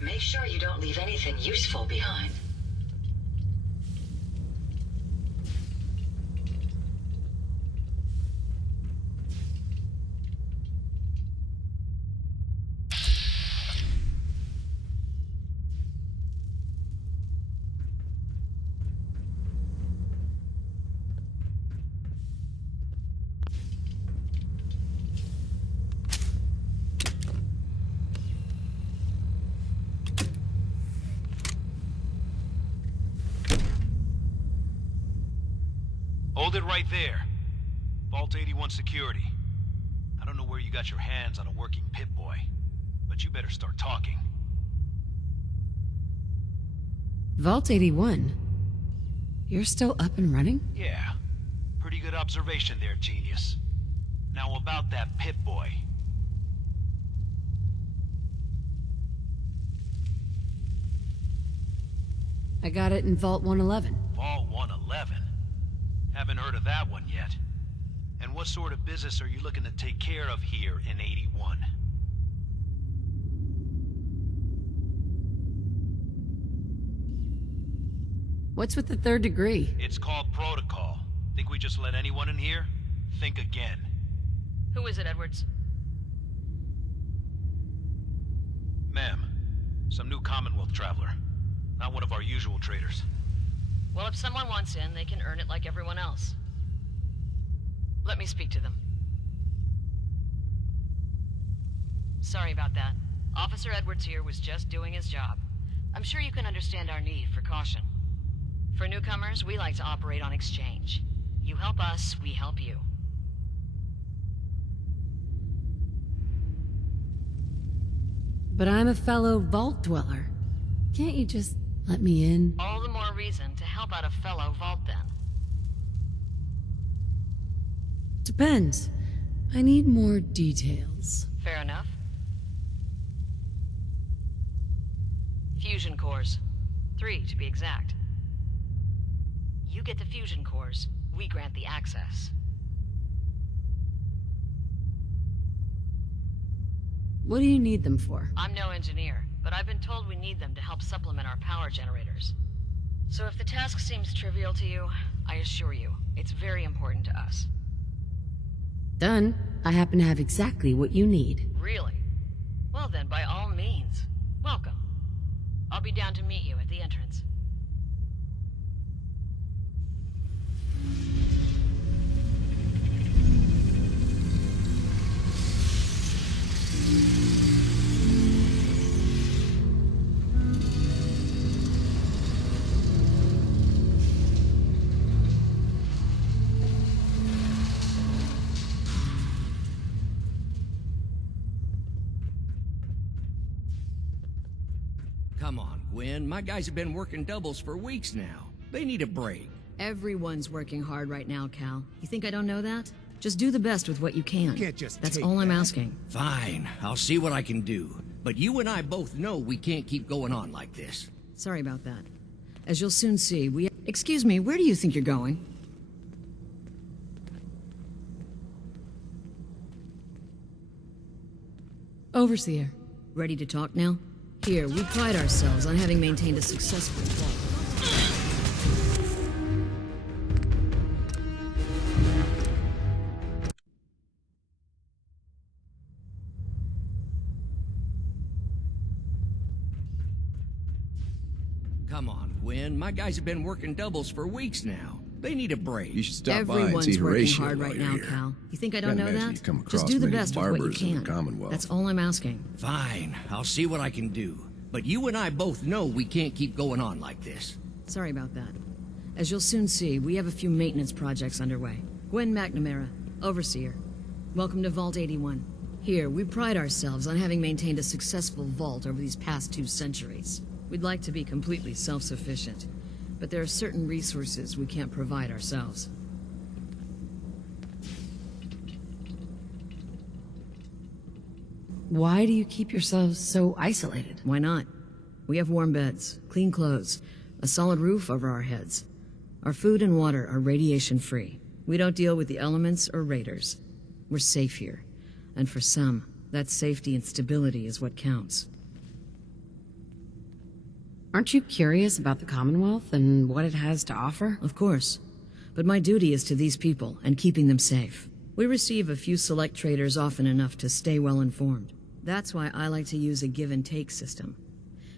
Make sure you don't leave anything useful behind. Hold it right there. Vault 81 security. I don't know where you got your hands on a working Pip-Boy, but you better start talking. Vault 81? You're still up and running? Yeah. Pretty good observation there, genius. Now about that Pip-Boy. I got it in Vault 111. Vault 111? Haven't heard of that one yet. And what sort of business are you looking to take care of here in 81? What's with the third degree? It's called protocol. Think we just let anyone in here? Think again. Who is it, Edwards? Ma'am, some new Commonwealth traveler. Not one of our usual traders. Well, if someone wants in, they can earn it like everyone else. Let me speak to them. Sorry about that. Officer Edwards here was just doing his job. I'm sure you can understand our need for caution. For newcomers, we like to operate on exchange. You help us, we help you. But I'm a fellow Vault Dweller. Can't you just let me in? All the more reason to help out a fellow Vault then. Depends. I need more details. Fair enough. Fusion cores. 3, to be exact. You get the fusion cores, we grant the access. What do you need them for? I'm no engineer, but I've been told we need them to help supplement our power generators. So if the task seems trivial to you, I assure you, it's very important to us. Done. I happen to have exactly what you need. Really? Well then, by all means, welcome. I'll be down to meet you at the entrance. Come on, Gwen. My guys have been working doubles for weeks now. They need a break. Everyone's working hard right now, Cal. You think I don't know that? Just do the best with what you can. You can't just That's take all I'm that. asking. Fine. I'll see what I can do. But you and I both know we can't keep going on like this. Sorry about that. As you'll soon see, we... Excuse me, where do you think you're going? Overseer. Ready to talk now? Here, we pride ourselves on having maintained a successful vault. Come on, Gwen. My guys have been working doubles for weeks now. They need a break. You should stop by and Everyone's see working Horatio hard while right you're now, here. Cal. You think I don't Can't know imagine that? you come Just across do the many best with what you barbers in the can. Commonwealth. That's all I'm asking. Fine. I'll see what I can do. But you and I both know we can't keep going on like this. Sorry about that. As you'll soon see, we have a few maintenance projects underway. Gwen McNamara, Overseer. Welcome to Vault 81. Here, we pride ourselves on having maintained a successful vault over these past 2 centuries. We'd like to be completely self-sufficient, but there are certain resources we can't provide ourselves. Why do you keep yourselves so isolated? Why not? We have warm beds, clean clothes, a solid roof over our heads. Our food and water are radiation-free. We don't deal with the elements or raiders. We're safe here. And for some, that safety and stability is what counts. Aren't you curious about the Commonwealth and what it has to offer? Of course. But my duty is to these people and keeping them safe. We receive a few select traders often enough to stay well informed. That's why I like to use a give-and-take system.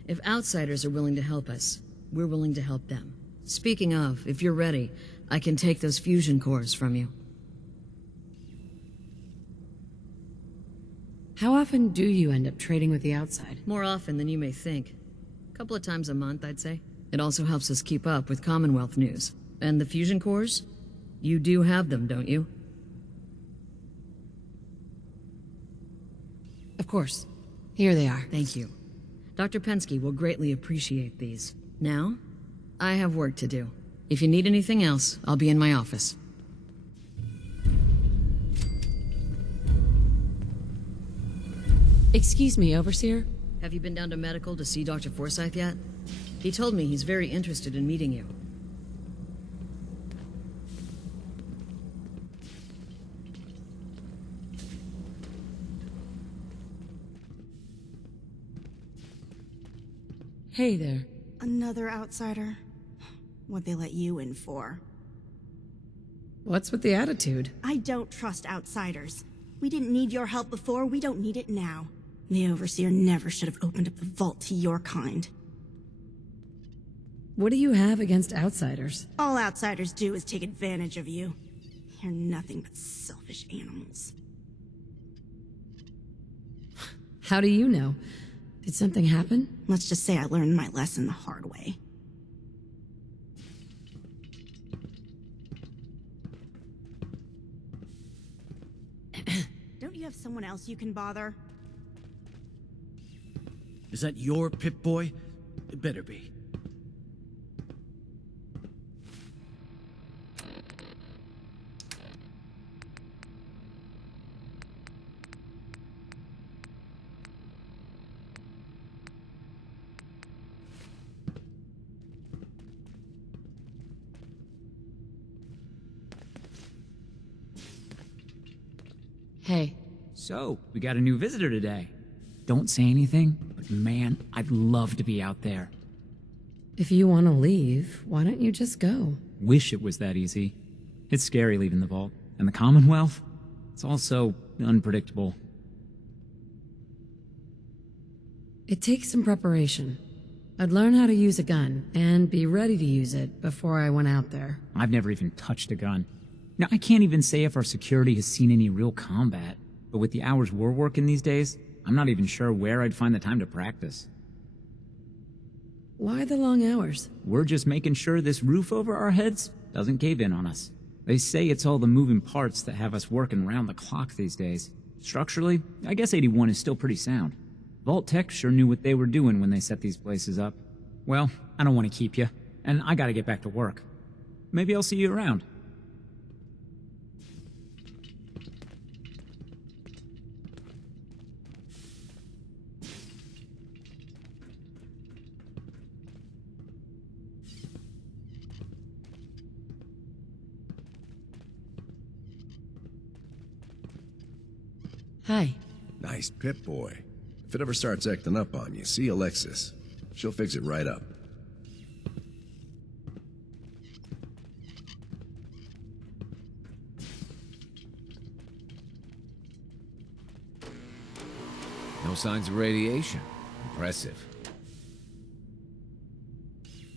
If outsiders are willing to help us, we're willing to help them. Speaking of, if you're ready, I can take those fusion cores from you. How often do you end up trading with the outside? More often than you may think. A couple of times a month, I'd say. It also helps us keep up with Commonwealth news. And the fusion cores? You do have them, don't you? Of course. Here they are. Thank you. Dr. Pensky will greatly appreciate these. Now, I have work to do. If you need anything else, I'll be in my office. Excuse me, Overseer? Have you been down to medical to see Dr. Forsyth yet? He told me he's very interested in meeting you. Hey there. Another outsider? What'd they let you in for? What's with the attitude? I don't trust outsiders. We didn't need your help before, we don't need it now. The Overseer never should have opened up the vault to your kind. What do you have against outsiders? All outsiders do is take advantage of you. You're nothing but selfish animals. How do you know? Did something happen? Let's just say I learned my lesson the hard way. Don't you have someone else you can bother? Is that your Pip-Boy? It better be. Hey. So, we got a new visitor today. Don't say anything, but man, I'd love to be out there. If you want to leave, why don't you just go? Wish it was that easy. It's scary leaving the vault. And the Commonwealth? It's all so unpredictable. It takes some preparation. I'd learn how to use a gun, and be ready to use it before I went out there. I've never even touched a gun. Now, I can't even say if our security has seen any real combat, but with the hours we're working these days, I'm not even sure where I'd find the time to practice. Why the long hours? We're just making sure this roof over our heads doesn't cave in on us. They say it's all the moving parts that have us working round the clock these days. Structurally, I guess 81 is still pretty sound. Vault Tech sure knew what they were doing when they set these places up. Well, I don't want to keep you, and I gotta get back to work. Maybe I'll see you around. Hi. Nice Pip-Boy. If it ever starts acting up on you, see Alexis. She'll fix it right up. No signs of radiation. Impressive.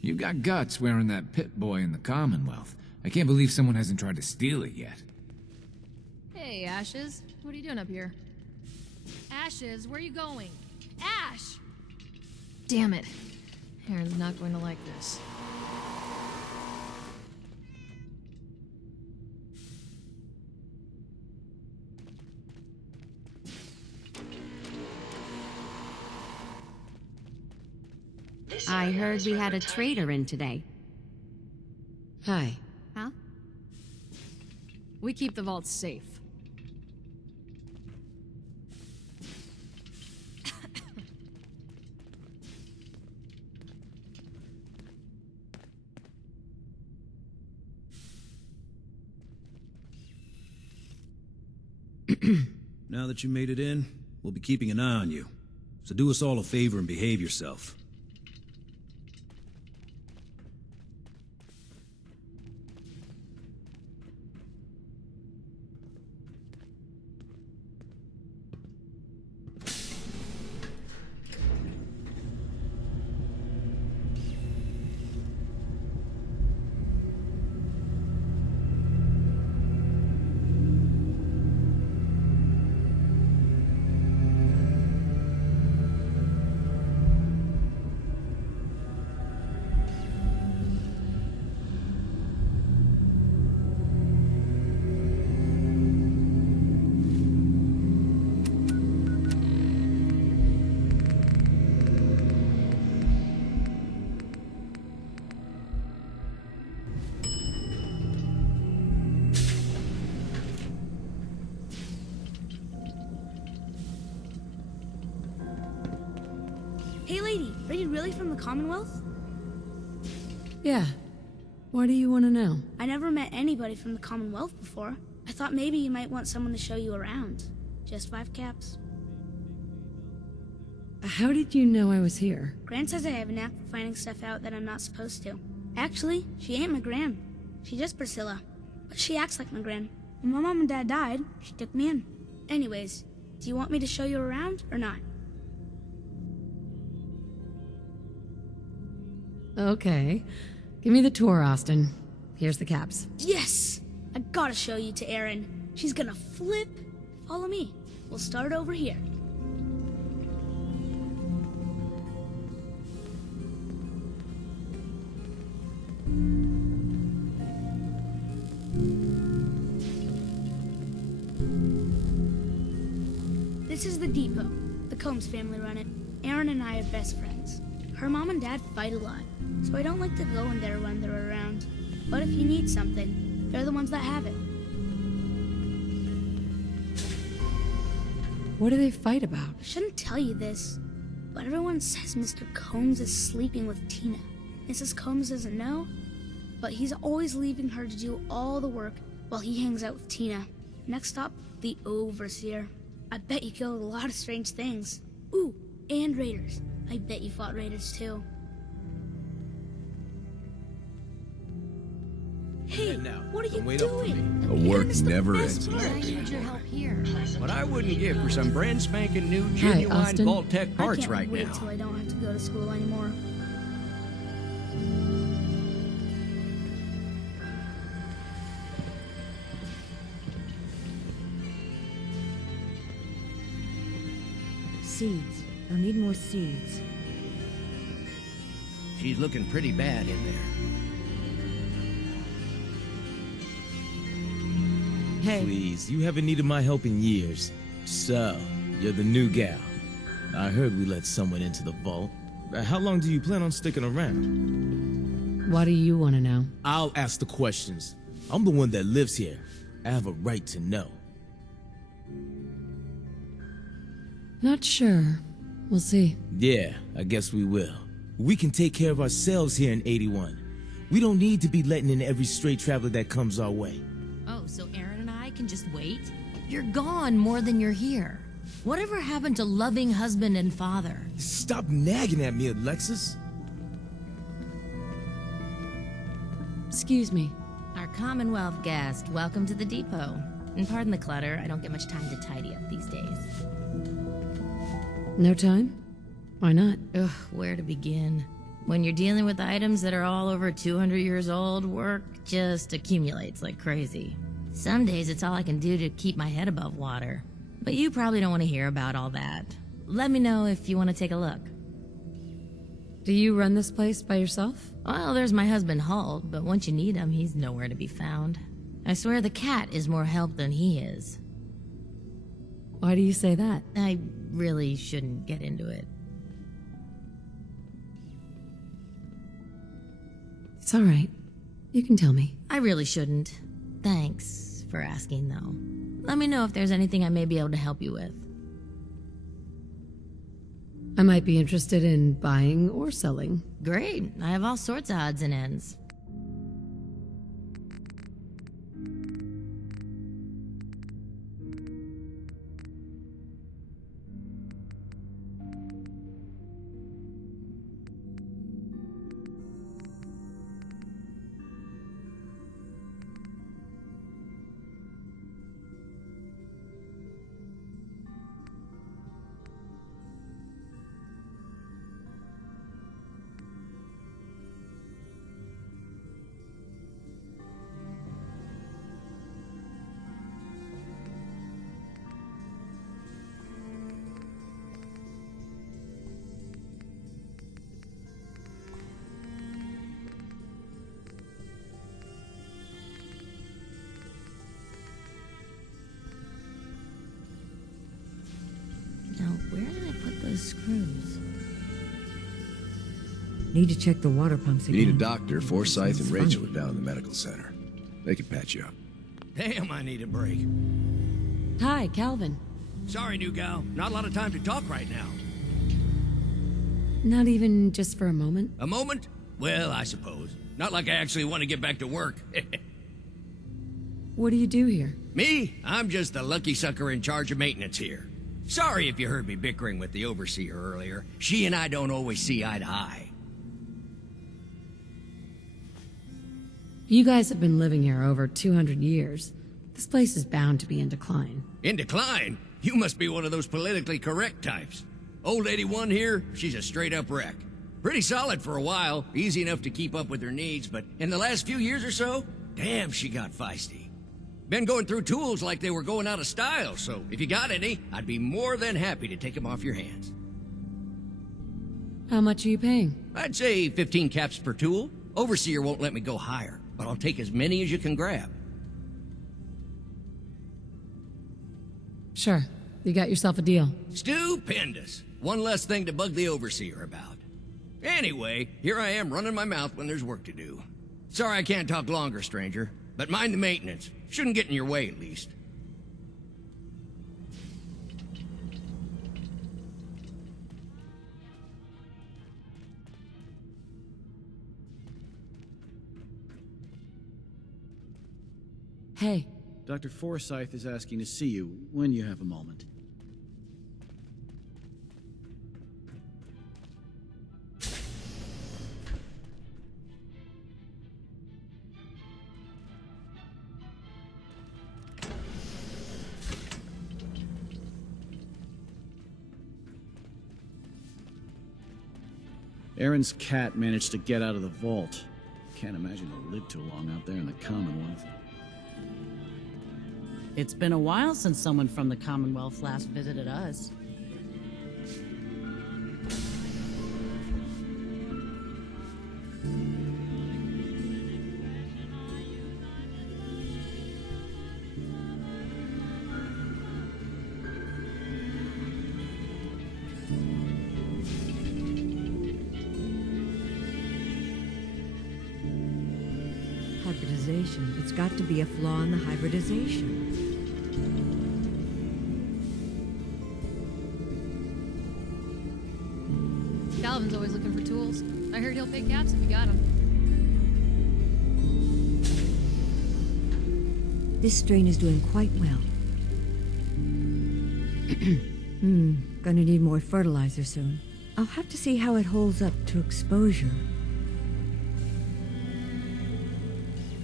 You got guts wearing that Pip-Boy in the Commonwealth. I can't believe someone hasn't tried to steal it yet. Hey, Ashes. What are you doing up here? Ashes, where are you going? Ash! Damn it. Aaron's not going to like this. This I area heard is we had a rather tiny. traitor in today. Hi. Huh? We keep the vaults safe. Now that you made it in, we'll be keeping an eye on you. So do us all a favor and behave yourself. Hey lady, are you really from the Commonwealth? Yeah. Why do you want to know? I never met anybody from the Commonwealth before. I thought maybe you might want someone to show you around. Just 5 caps. How did you know I was here? Gran says I have a knack for finding stuff out that I'm not supposed to. Actually, she ain't my Gran. She's just Priscilla. But she acts like my Gran. When my mom and dad died, she took me in. Anyways, do you want me to show you around or not? Okay. Give me the tour, Austin. Here's the caps. Yes! I gotta show you to Erin. She's gonna flip. Follow me. We'll start over here. This is the depot. The Combs family run it. Erin and I are best friends. Her mom and dad fight a lot, so I don't like to go in there when they're around. But if you need something, they're the ones that have it. What do they fight about? I shouldn't tell you this, but everyone says Mr. Combs is sleeping with Tina. Mrs. Combs doesn't know, but he's always leaving her to do all the work while he hangs out with Tina. Next up, the Overseer. I bet you killed a lot of strange things. Ooh, and raiders. I bet you fought raiders too. Hey, what are you doing? A work never ends. I need your help here. What I wouldn't give for some brand spanking new Hi, genuine Austin. Vault-Tec parts I can't right wait now. till I don't have to go to school anymore. Seeds. I'll need more seeds. She's looking pretty bad in there. Hey. Please, you haven't needed my help in years. So, you're the new gal. I heard we let someone into the vault. How long do you plan on sticking around? What do you want to know? I'll ask the questions. I'm the one that lives here. I have a right to know. Not sure. We'll see. Yeah, I guess we will. We can take care of ourselves here in 81. We don't need to be letting in every stray traveler that comes our way. Oh, so Aaron and I can just wait? You're gone more than you're here. Whatever happened to loving husband and father? Stop nagging at me, Alexis. Excuse me. Our Commonwealth guest, welcome to the depot. And pardon the clutter, I don't get much time to tidy up these days. No time? Why not? Ugh, where to begin? When you're dealing with items that are all over 200 years old, work just accumulates like crazy. Some days it's all I can do to keep my head above water. But you probably don't want to hear about all that. Let me know if you want to take a look. Do you run this place by yourself? Well, there's my husband Holt, but once you need him, he's nowhere to be found. I swear the cat is more help than he is. Why do you say that? I really shouldn't get into it. It's all right. You can tell me. I really shouldn't. Thanks for asking, though. Let me know if there's anything I may be able to help you with. I might be interested in buying or selling. Great. I have all sorts of odds and ends. Now, where did I put those screws? Need to check the water pumps You again. need a doctor. Forsyth and Rachel are down in the medical center. They can patch you up. Damn, I need a break. Hi, Calvin. Sorry, new gal. Not a lot of time to talk right now. Not even just for a moment? A moment? Well, I suppose. Not like I actually want to get back to work. What do you do here? Me? I'm just the lucky sucker in charge of maintenance here. Sorry if you heard me bickering with the overseer earlier. She and I don't always see eye to eye. You guys have been living here over 200 years. This place is bound to be in decline. In decline? You must be one of those politically correct types. Old 81 here, she's a straight-up wreck. Pretty solid for a while, easy enough to keep up with her needs, but in the last few years or so, damn, she got feisty. Been going through tools like they were going out of style, so if you got any, I'd be more than happy to take them off your hands. How much are you paying? I'd say 15 caps per tool. Overseer won't let me go higher, but I'll take as many as you can grab. Sure. You got yourself a deal. Stupendous. One less thing to bug the overseer about. Anyway, here I am running my mouth when there's work to do. Sorry I can't talk longer, stranger, but mind the maintenance. Shouldn't get in your way, at least. Hey. Dr. Forsyth is asking to see you when you have a moment. Aaron's cat managed to get out of the vault. Can't imagine he'll live too long out there in the Commonwealth. It's been a while since someone from the Commonwealth last visited us. Hybridization. It's got to be a flaw in the hybridization. Calvin's always looking for tools. I heard he'll pay caps if you got them. This strain is doing quite well. Gonna need more fertilizer soon. I'll have to see how it holds up to exposure.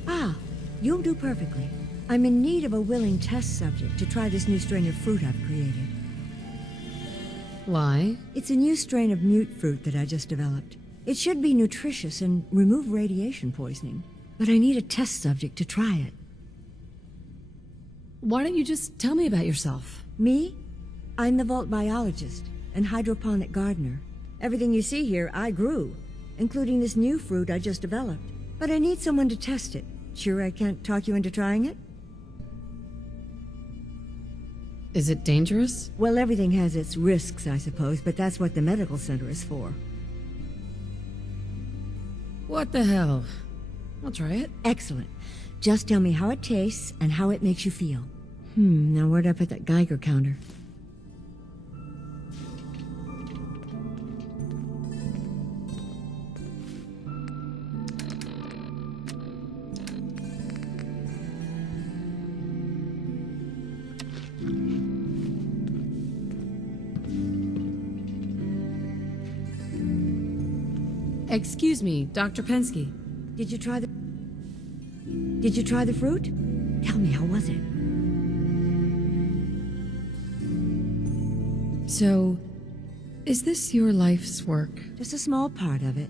Ah, you'll do perfectly. I'm in need of a willing test subject to try this new strain of fruit I've created. Why? It's a new strain of mute fruit that I just developed. It should be nutritious and remove radiation poisoning, but I need a test subject to try it. Why don't you just tell me about yourself? Me? I'm the vault biologist and hydroponic gardener. Everything you see here, I grew, including this new fruit I just developed. But I need someone to test it. Sure I can't talk you into trying it? Is it dangerous? Well, everything has its risks, I suppose, but that's what the medical center is for. What the hell? I'll try it. Excellent. Just tell me how it tastes and how it makes you feel. Now where'd I put that Geiger counter? Excuse me, Dr. Pensky. Did you try the fruit? Tell me, how was it? So, is this your life's work? Just a small part of it.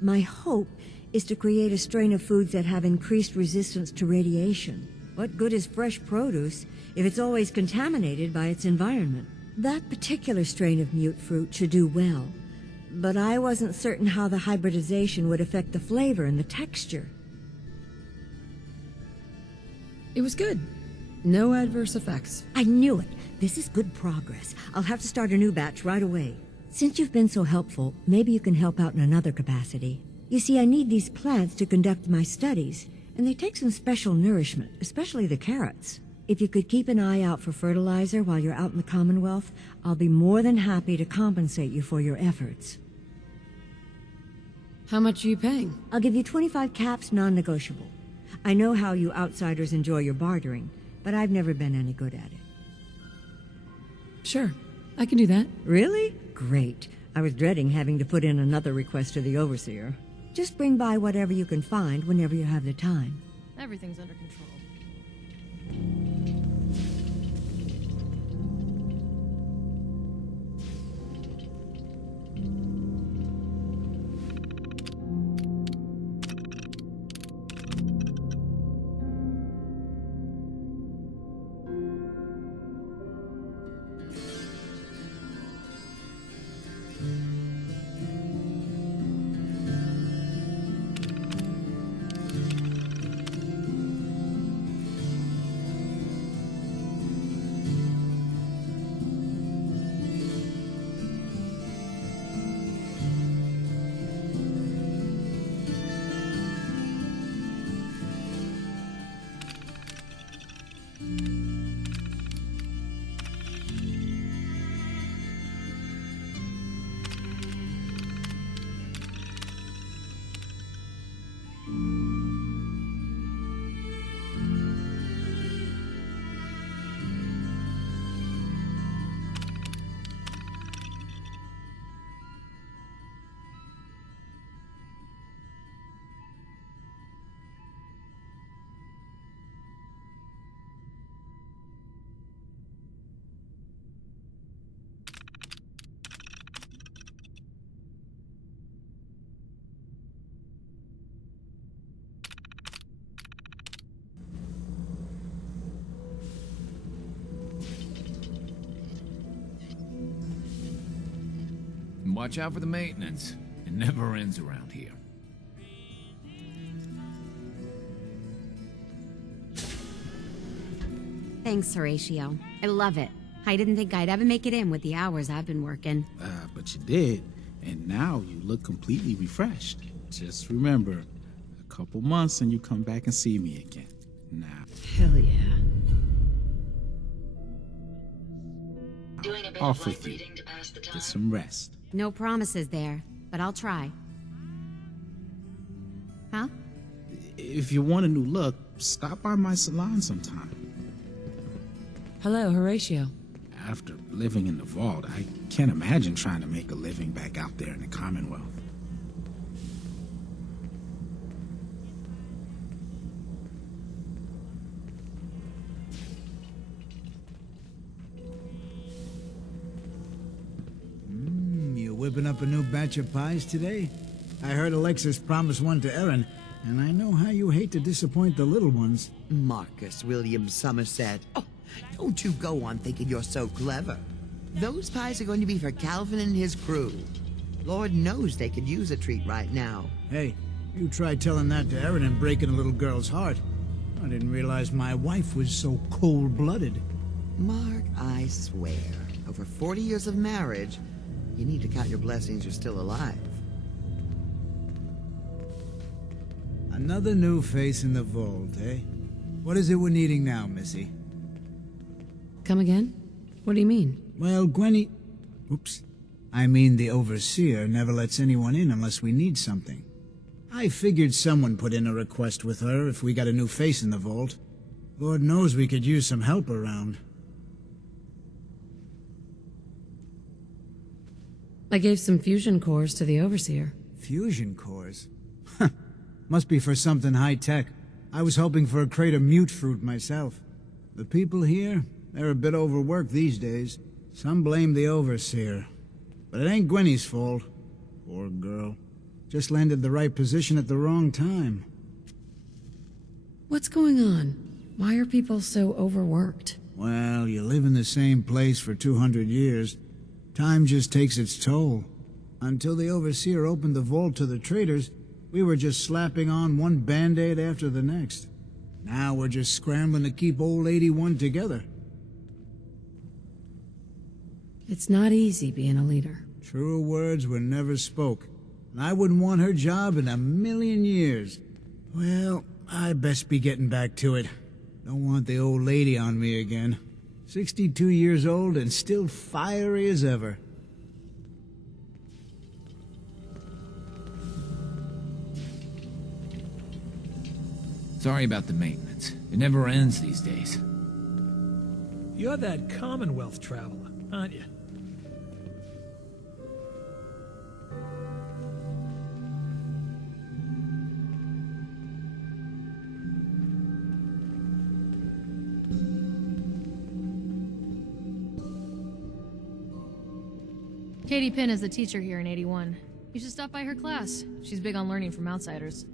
My hope is to create a strain of foods that have increased resistance to radiation. What good is fresh produce if it's always contaminated by its environment? That particular strain of mute fruit should do well, but I wasn't certain how the hybridization would affect the flavor and the texture. It was good. No adverse effects. I knew it. This is good progress. I'll have to start a new batch right away. Since you've been so helpful, maybe you can help out in another capacity. You see, I need these plants to conduct my studies, and they take some special nourishment, especially the carrots. If you could keep an eye out for fertilizer while you're out in the Commonwealth, I'll be more than happy to compensate you for your efforts. How much are you paying? I'll give you 25 caps, non-negotiable. I know how you outsiders enjoy your bartering, but I've never been any good at it. Sure, I can do that. Really? Great. I was dreading having to put in another request to the Overseer. Just bring by whatever you can find whenever you have the time. Everything's under control. Watch out for the maintenance. It never ends around here. Thanks, Horatio. I love it. I didn't think I'd ever make it in with the hours I've been working. But you did, and now you look completely refreshed. Just remember, a couple months and you come back and see me again. Now. Hell yeah. Off with you. Get some rest. No promises there, but I'll try. Huh? If you want a new look, stop by my salon sometime. Hello, Horatio. After living in the vault, I can't imagine trying to make a living back out there in the Commonwealth. You whipping up a new batch of pies today? I heard Alexis promised one to Erin, and I know how you hate to disappoint the little ones. Marcus William Somerset. Oh, don't you go on thinking you're so clever. Those pies are going to be for Calvin and his crew. Lord knows they could use a treat right now. Hey, you tried telling that to Erin and breaking a little girl's heart. I didn't realize my wife was so cold-blooded. Mark, I swear, over 40 years of marriage, you need to count your blessings you're still alive. Another new face in the vault, eh? What is it we're needing now, Missy? Come again? What do you mean? Well, Gwenny... Oops. I mean the Overseer never lets anyone in unless we need something. I figured someone put in a request with her if we got a new face in the vault. Lord knows we could use some help around. I gave some fusion cores to the Overseer. Fusion cores? Must be for something high-tech. I was hoping for a crate of mute fruit myself. The people here, they're a bit overworked these days. Some blame the Overseer. But it ain't Gwenny's fault. Poor girl. Just landed the right position at the wrong time. What's going on? Why are people so overworked? Well, you live in the same place for 200 years. Time just takes its toll. Until the Overseer opened the vault to the traders, we were just slapping on one band-aid after the next. Now we're just scrambling to keep old 81 together. It's not easy being a leader. Truer words were never spoke, and I wouldn't want her job in a million years. Well, I best be getting back to it. Don't want the old lady on me again. 62 years old and still fiery as ever. Sorry about the maintenance. It never ends these days. You're that Commonwealth traveler, aren't you? Katie Pinn is the teacher here in 81. You should stop by her class. She's big on learning from outsiders.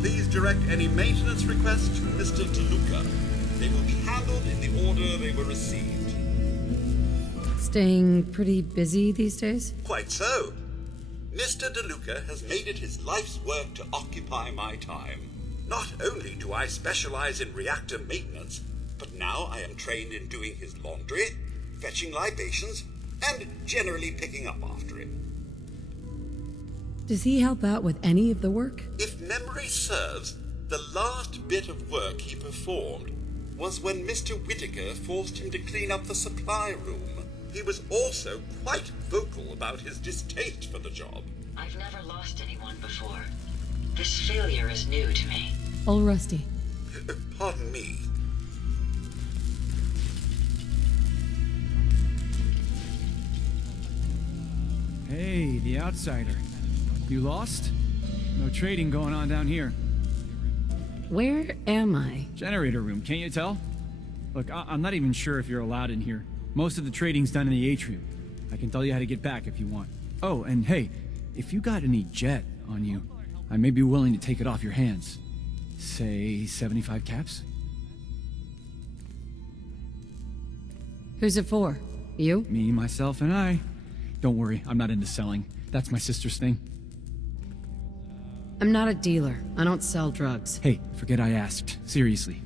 Please direct any maintenance requests to Mr. DeLuca. They will be handled in the order they were received. Staying pretty busy these days? Quite so. Mr. DeLuca has made it his life's work to occupy my time. Not only do I specialize in reactor maintenance, but now I am trained in doing his laundry, fetching libations, and generally picking up after him. Does he help out with any of the work? If memory serves, the last bit of work he performed was when Mr. Whittaker forced him to clean up the supply room. He was also quite vocal about his distaste for the job. I've never lost anyone before. This failure is new to me. Old Rusty. Pardon me. Hey, the outsider. You lost? No trading going on down here. Where am I? Generator room, can't you tell? Look, I'm not even sure if you're allowed in here. Most of the trading's done in the atrium. I can tell you how to get back if you want. Oh, and hey, if you got any jet on you, I may be willing to take it off your hands. Say 75 caps? Who's it for? You? Me, myself, and I. Don't worry, I'm not into selling. That's my sister's thing. I'm not a dealer. I don't sell drugs. Hey, forget I asked. Seriously.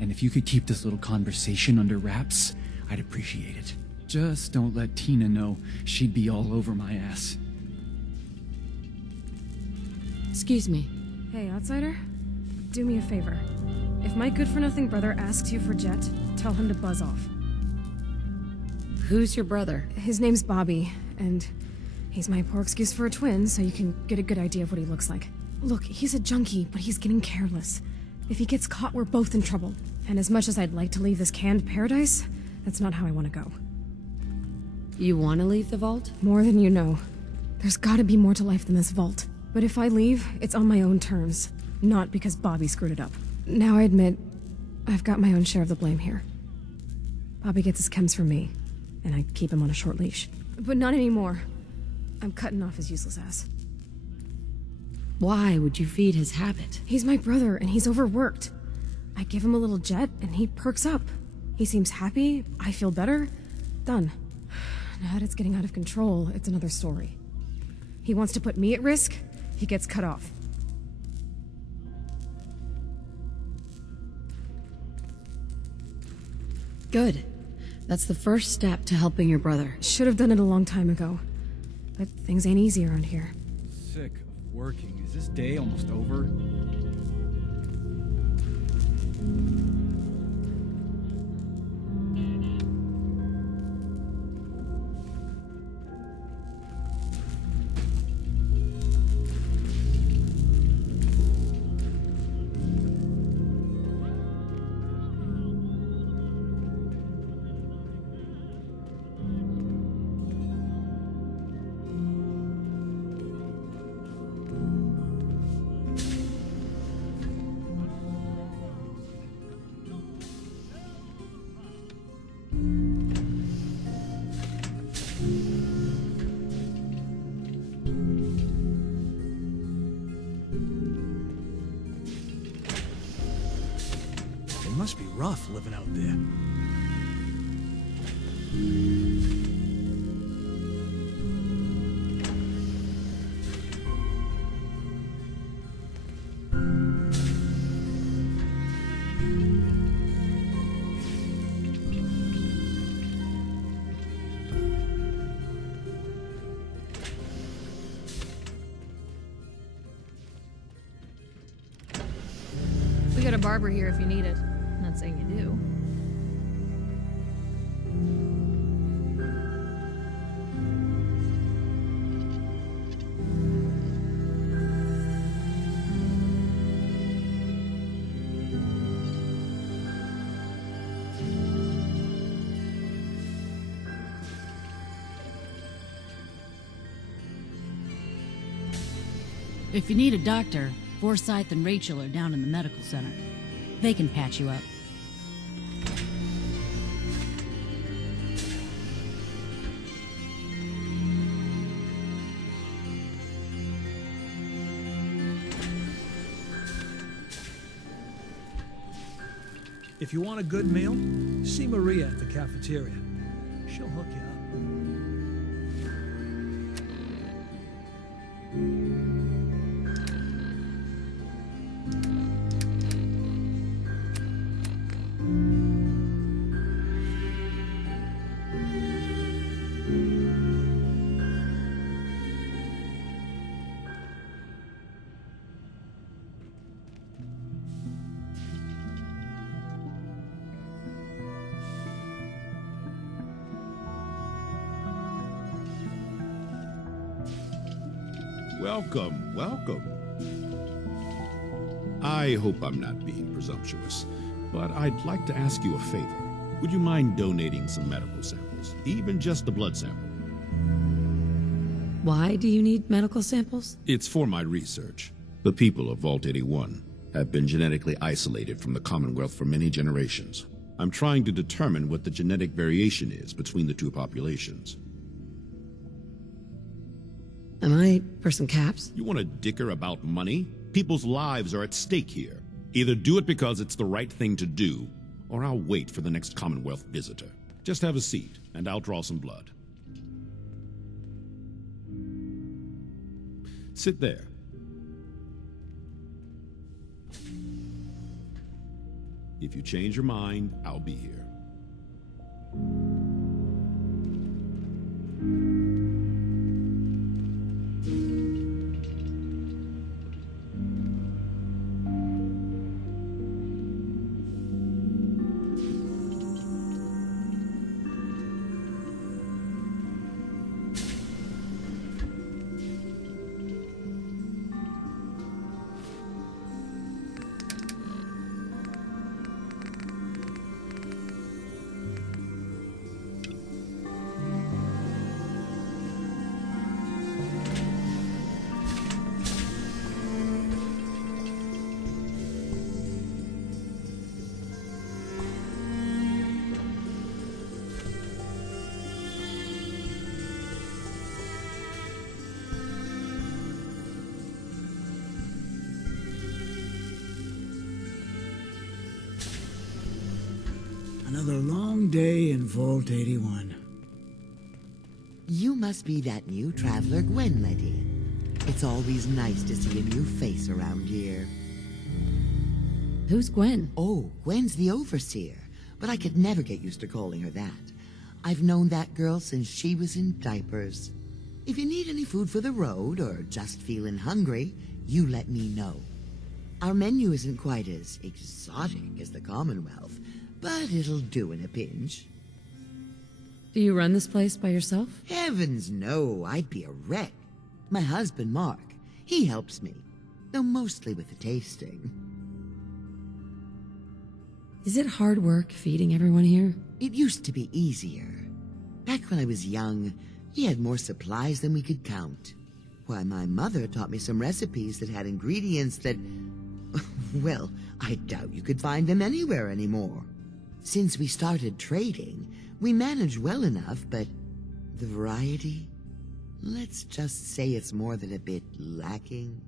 And if you could keep this little conversation under wraps, I'd appreciate it. Just don't let Tina know. She'd be all over my ass. Excuse me. Hey, outsider. Do me a favor. If my good-for-nothing brother asks you for Jet, tell him to buzz off. Who's your brother? His name's Bobby, and he's my poor excuse for a twin, so you can get a good idea of what he looks like. Look, he's a junkie, but he's getting careless. If he gets caught, we're both in trouble. And as much as I'd like to leave this canned paradise, that's not how I want to go. You want to leave the vault? More than you know. There's gotta be more to life than this vault. But if I leave, it's on my own terms, not because Bobby screwed it up. Now I admit, I've got my own share of the blame here. Bobby gets his chems from me, and I keep him on a short leash. But not anymore. I'm cutting off his useless ass. Why would you feed his habit? He's my brother, and he's overworked. I give him a little jet, and he perks up. He seems happy, I feel better. Done. Now that it's getting out of control, it's another story. He wants to put me at risk, he gets cut off. Good. That's the first step to helping your brother. Should have done it a long time ago. But things ain't easy around here. Sick of working. Is this day almost over? Must be rough living out there. We got a barber here if you need it. Not saying you do. If you need a doctor, Forsyth and Rachel are down in the medical center. They can patch you up. If you want a good meal, see Maria at the cafeteria. She'll hook you up. Welcome, welcome. I hope I'm not being presumptuous, but I'd like to ask you a favor. Would you mind donating some medical samples, even just a blood sample? Why do you need medical samples? It's for my research. The people of Vault 81 have been genetically isolated from the Commonwealth for many generations. I'm trying to determine what the genetic variation is between the two populations. Am I for some caps? You want to dicker about money? People's lives are at stake here. Either do it because it's the right thing to do, or I'll wait for the next Commonwealth visitor. Just have a seat, and I'll draw some blood. Sit there. If you change your mind, I'll be here. Another long day in Vault 81. You must be that new traveler Gwen let in. It's always nice to see a new face around here. Who's Gwen? Oh, Gwen's the overseer, but I could never get used to calling her that. I've known that girl since she was in diapers. If you need any food for the road, or just feeling hungry, you let me know. Our menu isn't quite as exotic as the Commonwealth, but it'll do in a pinch. Do you run this place by yourself? Heavens no, I'd be a wreck. My husband, Mark, he helps me, though mostly with the tasting. Is it hard work feeding everyone here? It used to be easier. Back when I was young, we had more supplies than we could count. Why, my mother taught me some recipes that had ingredients that... well, I doubt you could find them anywhere anymore. Since we started trading, we managed well enough, but the variety? Let's just say it's more than a bit lacking.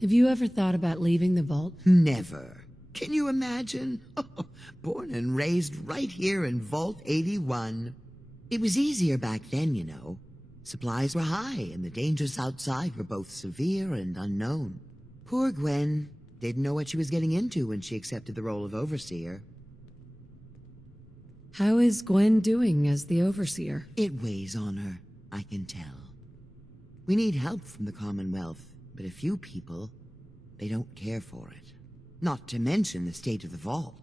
Have you ever thought about leaving the vault? Never. Can you imagine? Born and raised right here in Vault 81. It was easier back then, you know. Supplies were high, and the dangers outside were both severe and unknown. Poor Gwen didn't know what she was getting into when she accepted the role of overseer. How is Gwen doing as the overseer? It weighs on her, I can tell. We need help from the Commonwealth, but a few people, they don't care for it. Not to mention the state of the vault.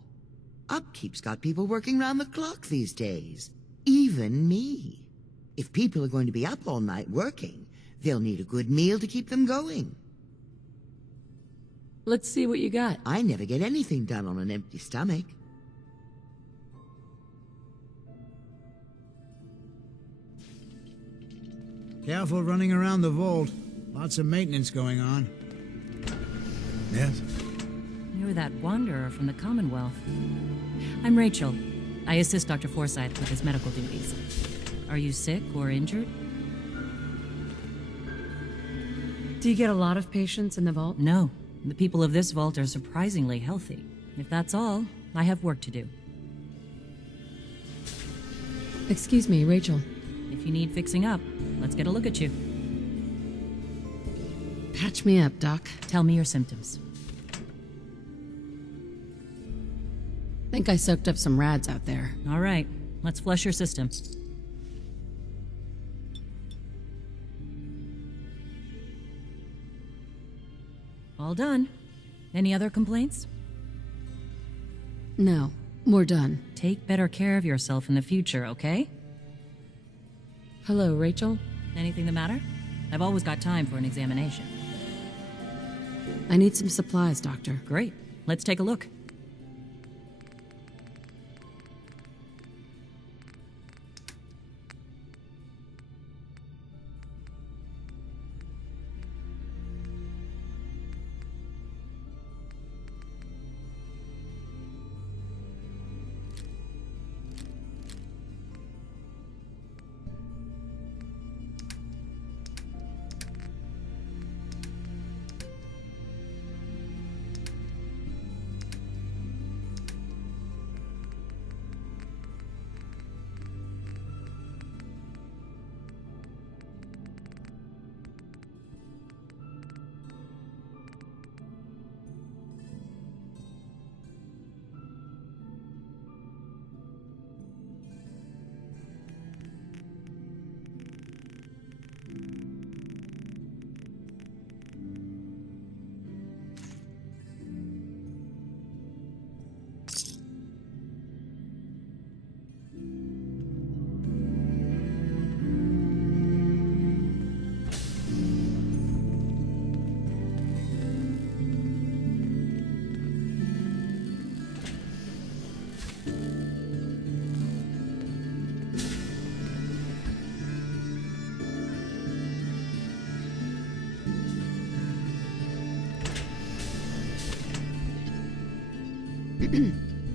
Upkeep's got people working round the clock these days. Even me. If people are going to be up all night working, they'll need a good meal to keep them going. Let's see what you got. I never get anything done on an empty stomach. Careful running around the vault. Lots of maintenance going on. Yes? You're that wanderer from the Commonwealth. I'm Rachel. I assist Dr. Forsyth with his medical duties. Are you sick or injured? Do you get a lot of patients in the vault? No. The people of this vault are surprisingly healthy. If that's all, I have work to do. Excuse me, Rachel. If you need fixing up, let's get a look at you. Patch me up, Doc. Tell me your symptoms. Think I soaked up some rads out there. All right, let's flush your system. All done. Any other complaints? No, we're done. Take better care of yourself in the future, okay? Hello, Rachel? Anything the matter? I've always got time for an examination. I need some supplies, Doctor. Great. Let's take a look.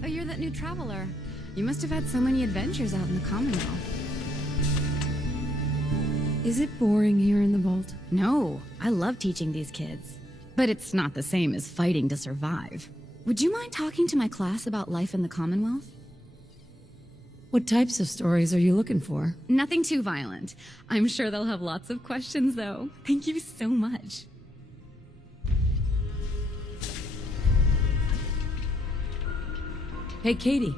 Oh, you're that new traveler. You must have had so many adventures out in the Commonwealth. Is it boring here in the vault? No, I love teaching these kids. But it's not the same as fighting to survive. Would you mind talking to my class about life in the Commonwealth? What types of stories are you looking for? Nothing too violent. I'm sure they'll have lots of questions, though. Thank you so much. Hey, Katie.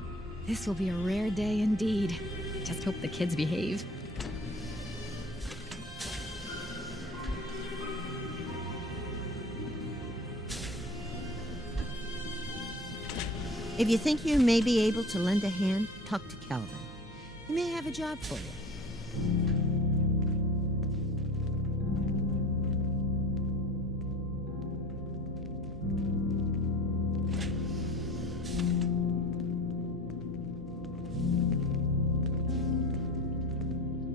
This will be a rare day indeed. Just hope the kids behave. If you think you may be able to lend a hand, talk to Calvin. He may have a job for you.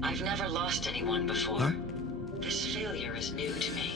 I've never lost anyone before. Huh? This failure is new to me.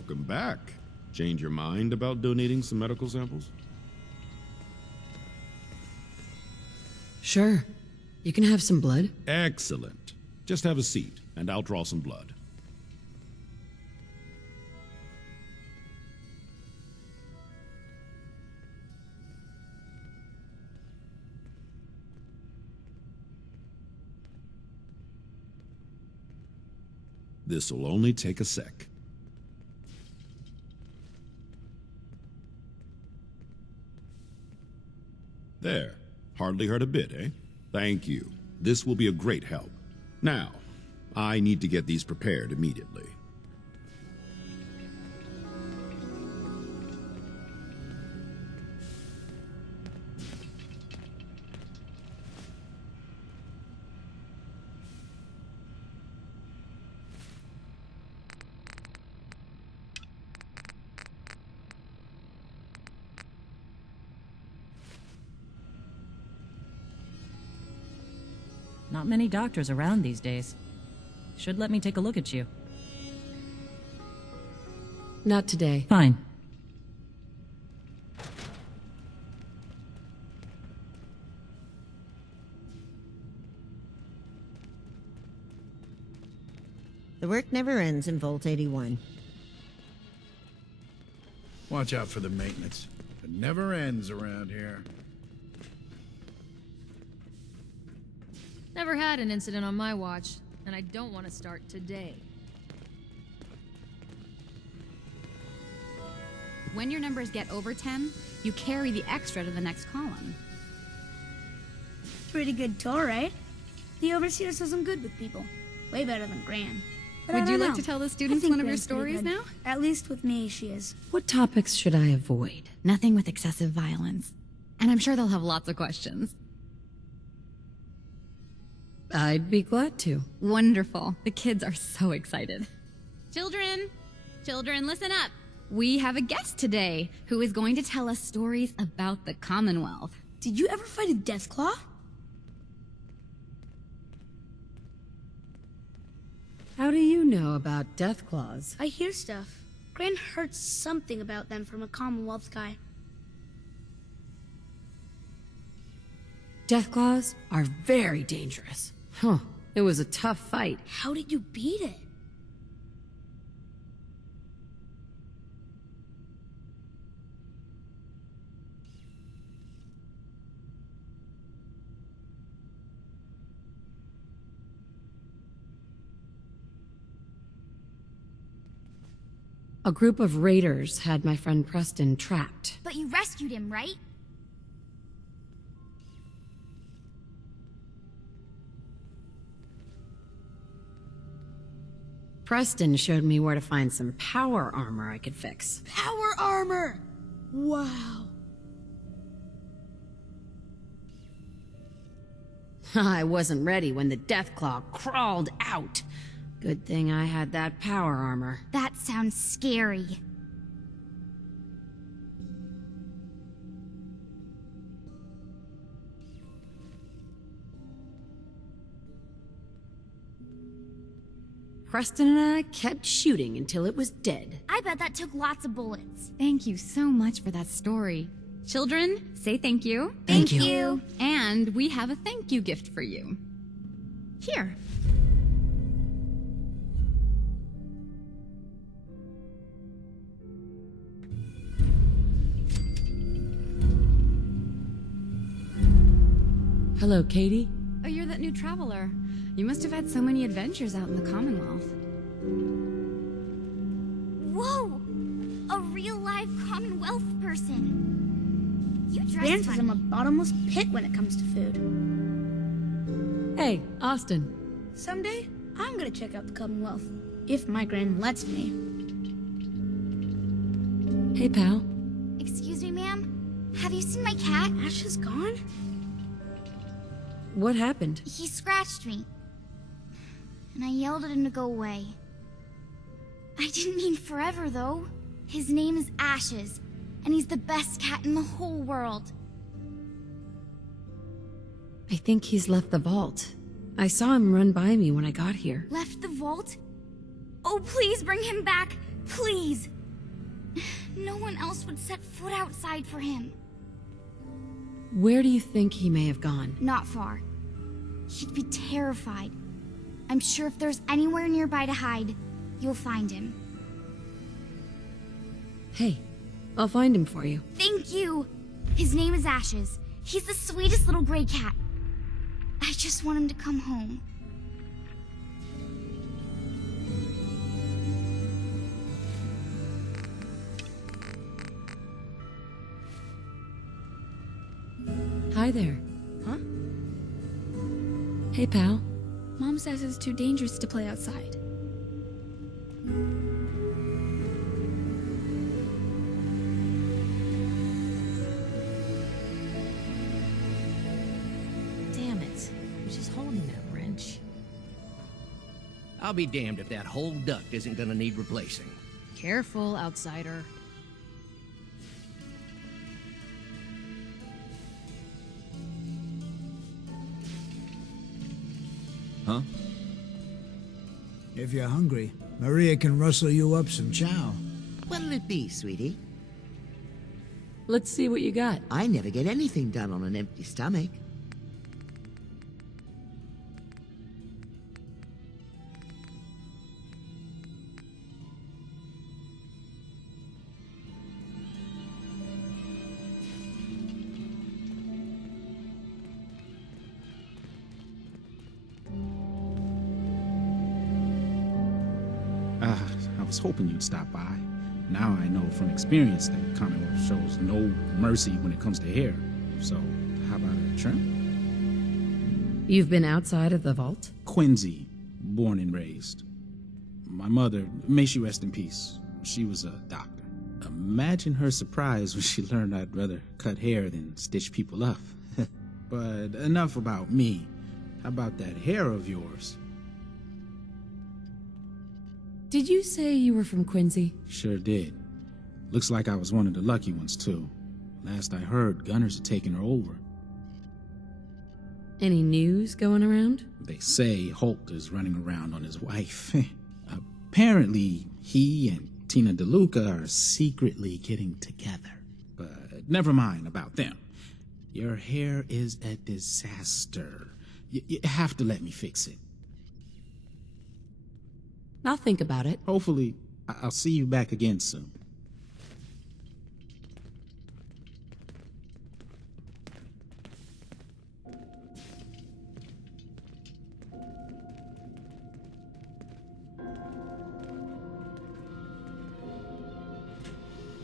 Welcome back. Change your mind about donating some medical samples? Sure. You can have some blood. Excellent. Just have a seat, and I'll draw some blood. This'll only take a sec. There. Hardly hurt a bit, eh? Thank you. This will be a great help. Now, I need to get these prepared immediately. Not many doctors around these days. Should let me take a look at you. Not today. Fine. The work never ends in Vault 81. Watch out for the maintenance. It never ends around here. Never had an incident on my watch, and I don't want to start today. When your numbers get over 10, you carry the extra to the next column. Pretty good tour, right? The Overseer says I'm good with people. Way better than Gran. But Would I you don't like know. to tell the I students think one of your Gran's pretty stories good. now? At least with me, she is. What topics should I avoid? Nothing with excessive violence. And I'm sure they'll have lots of questions. I'd be glad to. Wonderful. The kids are so excited. Children! Children, listen up. We have a guest today who is going to tell us stories about the Commonwealth. Did you ever fight a Deathclaw? How do you know about Deathclaws? I hear stuff. Gran heard something about them from a Commonwealth guy. Deathclaws are very dangerous. Huh. It was a tough fight. How did you beat it? A group of raiders had my friend Preston trapped. But you rescued him, right? Preston showed me where to find some power armor I could fix. Power armor! Wow. I wasn't ready when the Deathclaw crawled out. Good thing I had that power armor. That sounds scary. Preston and I kept shooting until it was dead. I bet that took lots of bullets. Thank you so much for that story. Children, say thank you. Thank you. And we have a thank you gift for you. Here. Hello, Katie. Oh, you're that new traveler. You must have had so many adventures out in the Commonwealth. Whoa! A real live Commonwealth person. You dress Gran says I'm a funny. bottomless pit when it comes to food. Hey, Austin. Someday, I'm gonna check out the Commonwealth. If my Gran lets me. Hey, pal. Excuse me, ma'am? Have you seen my cat? Ash is gone? What happened? He scratched me. And I yelled at him to go away. I didn't mean forever, though. His name is Ashes, and he's the best cat in the whole world. I think he's left the vault. I saw him run by me when I got here. Left the vault? Oh, please bring him back. Please! No one else would set foot outside for him. Where do you think he may have gone? Not far. He'd be terrified. I'm sure if there's anywhere nearby to hide, you'll find him. Hey, I'll find him for you. Thank you! His name is Ashes. He's the sweetest little gray cat. I just want him to come home. Hi there. Huh? Hey, pal. Mom says it's too dangerous to play outside. Damn it. You're just holding that wrench. I'll be damned if that whole duct isn't gonna need replacing. Careful, outsider. Huh? If you're hungry, Maria can rustle you up some chow. What'll it be, sweetie? Let's see what you got. I never get anything done on an empty stomach. I was hoping you'd stop by. Now I know from experience that Commonwealth shows no mercy when it comes to hair. So, how about a trim? You've been outside of the vault? Quincy, born and raised. My mother, may she rest in peace, she was a doctor. Imagine her surprise when she learned I'd rather cut hair than stitch people up. But enough about me. How about that hair of yours? Did you say you were from Quincy? Sure did. Looks like I was one of the lucky ones, too. Last I heard, gunners are taking her over. Any news going around? They say Holt is running around on his wife. Apparently, he and Tina DeLuca are secretly getting together. But never mind about them. Your hair is a disaster. You have to let me fix it. I'll think about it. Hopefully, I'll see you back again soon.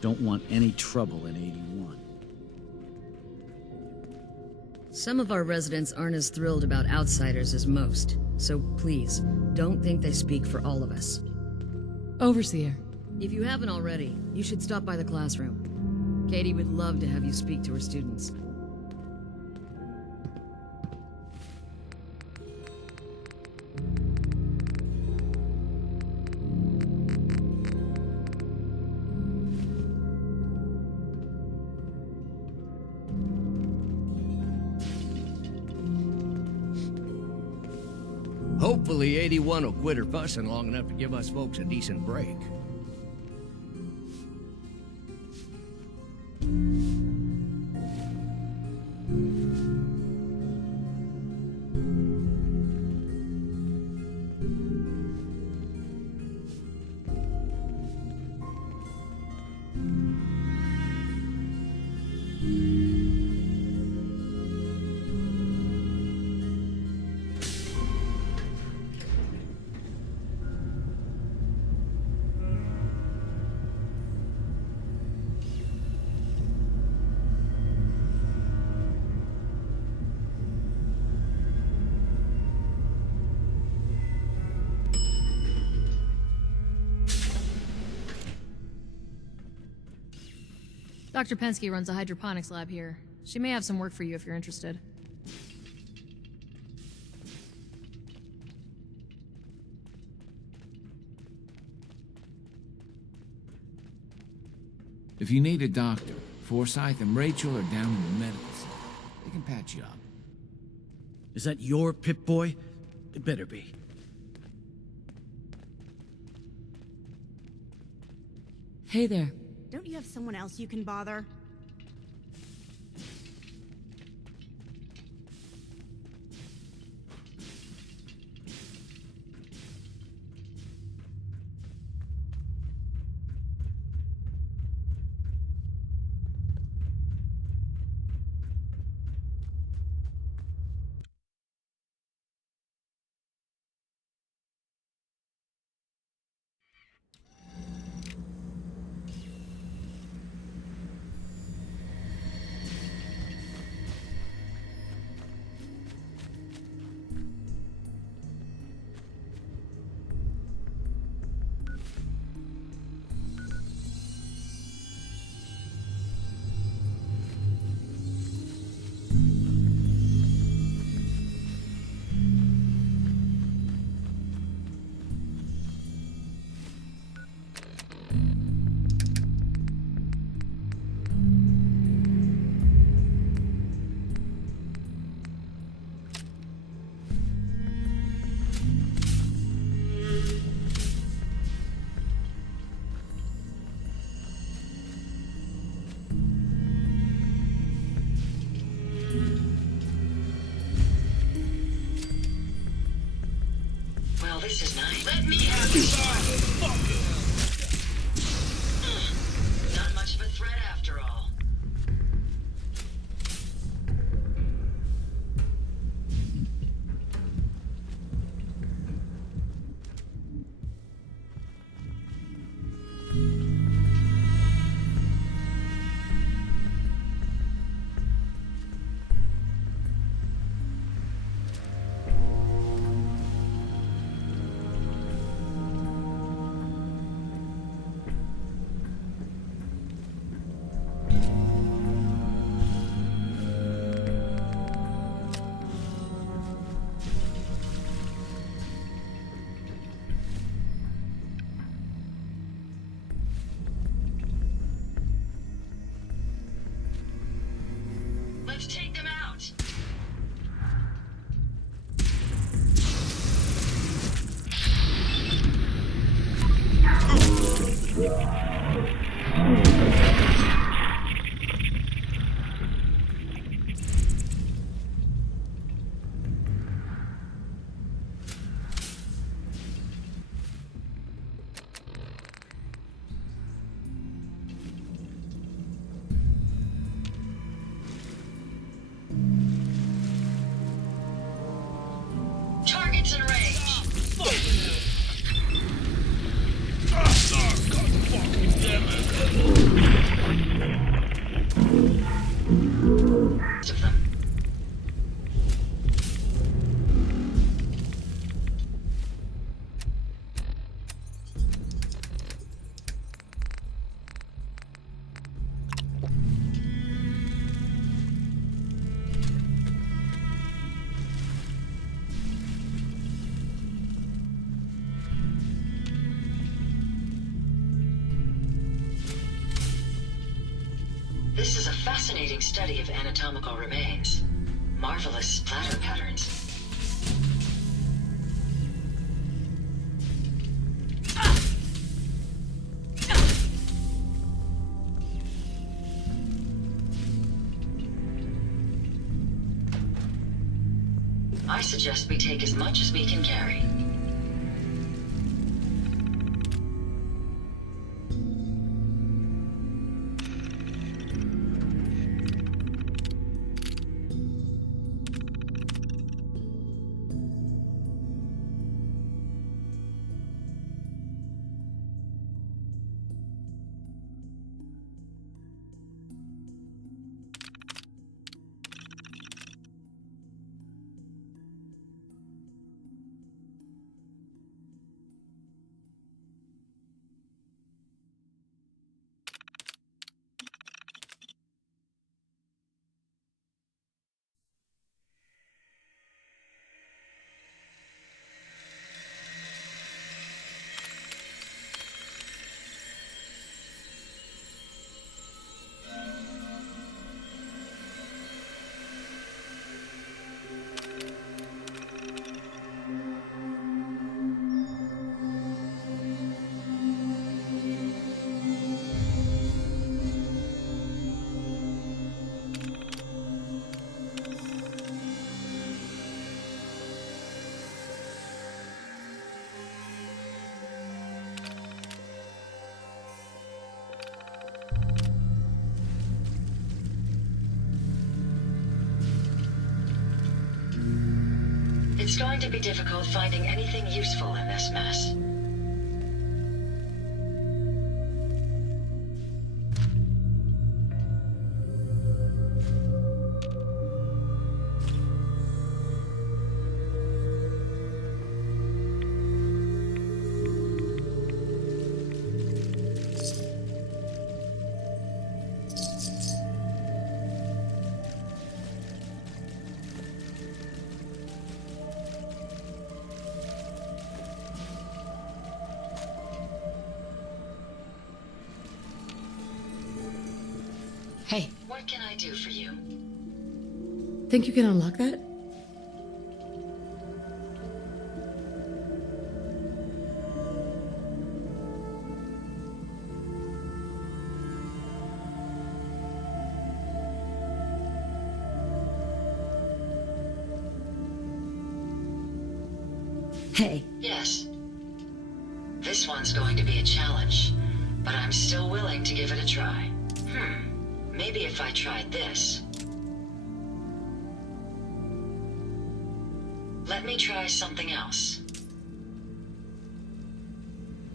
Don't want any trouble in 81. Some of our residents aren't as thrilled about outsiders as most, so please, don't think they speak for all of us. Overseer, if you haven't already, you should stop by the classroom. Katie would love to have you speak to her students. Hopefully 81 will quit her fussing long enough to give us folks a decent break. Dr. Pensky runs a hydroponics lab here. She may have some work for you if you're interested. If you need a doctor, Forsyth and Rachel are down in the medical center. They can patch you up. Is that your Pip-Boy? It better be. Hey there. Don't you have someone else you can bother? Well, this is nice. Let me have this on! Not much of a threat after all. Let's take them out! Targets in range! Of them. This is a fascinating study of anatomical remains. Marvelous splatter patterns. I suggest we take as much as we can carry. It's going to be difficult finding anything useful in this mess. Hey. What can I do for you? Think you can unlock that? Hey. Yes. This one's going to be a challenge, but I'm still willing to give it a try. Maybe if I tried this. Let me try something else.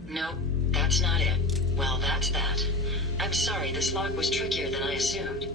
Nope, that's not it. Well, that's that. I'm sorry, this lock was trickier than I assumed.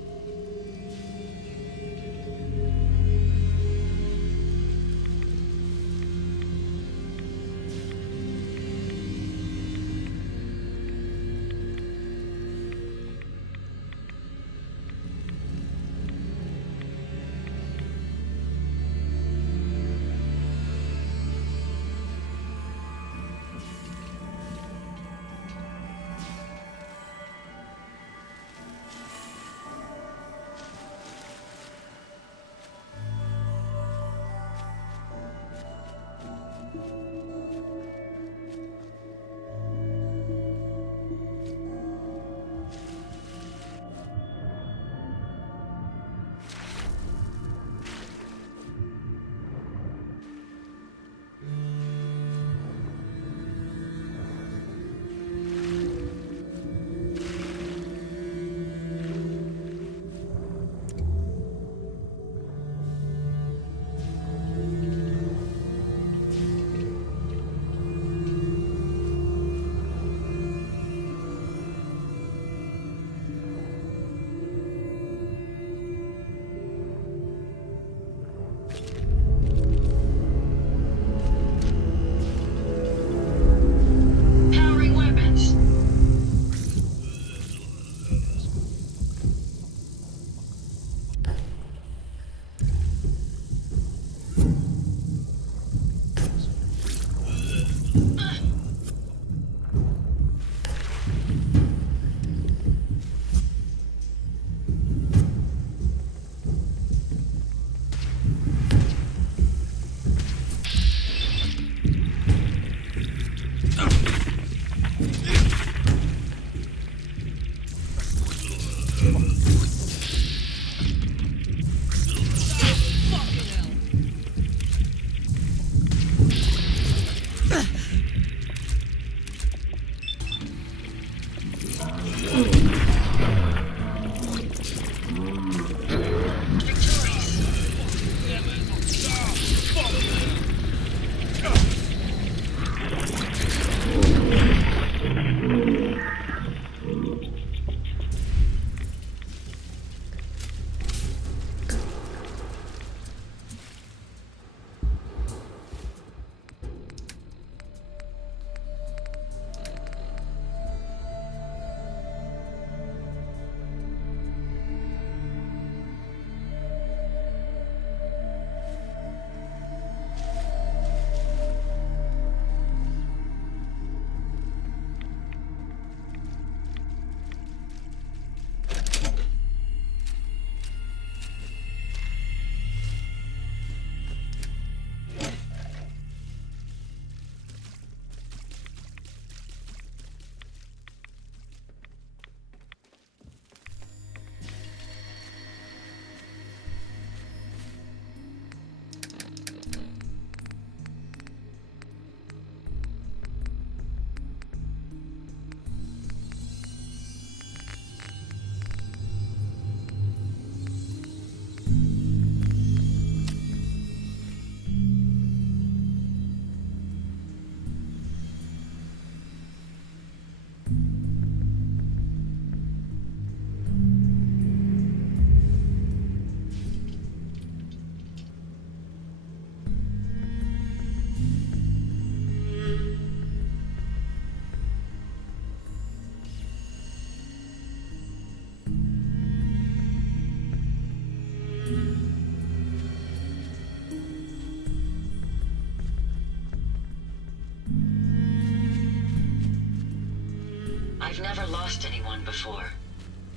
never lost anyone before.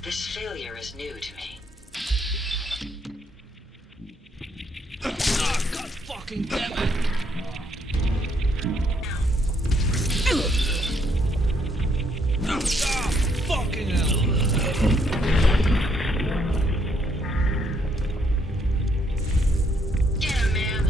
This failure is new to me. Ah, God fucking damn it! Ah, fucking hell! Get him, man!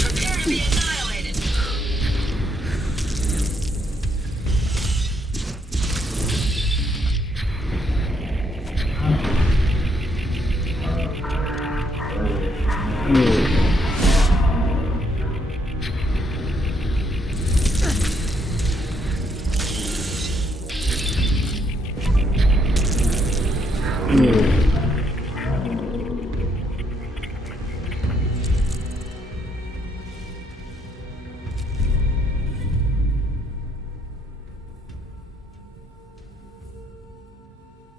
Prepare to be annihilated!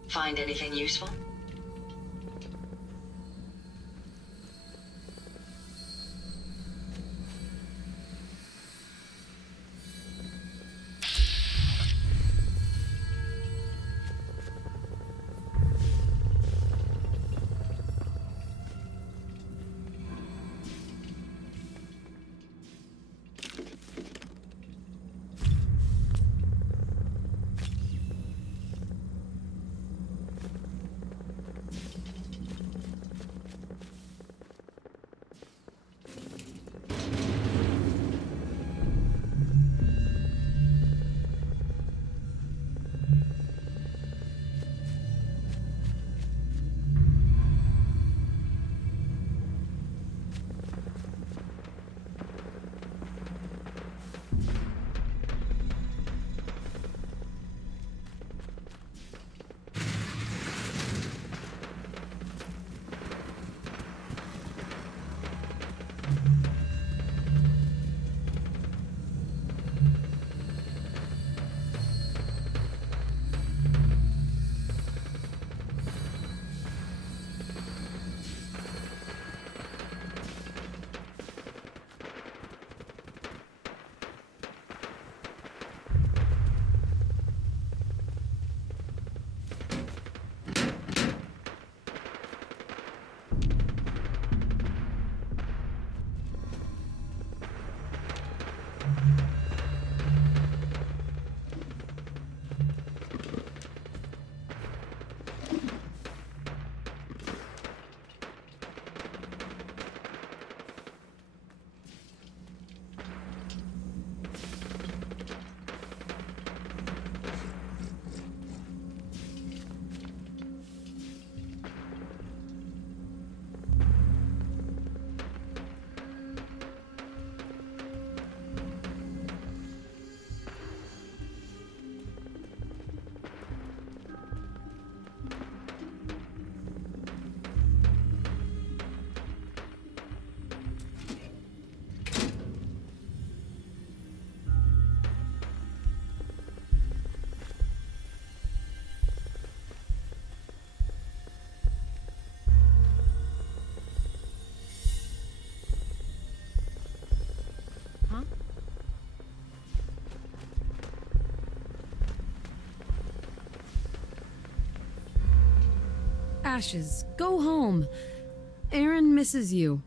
Find anything useful? Ashes, go home. Aaron misses you.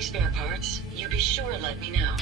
any spare parts, you be sure let me know.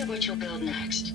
wonder what you'll build next.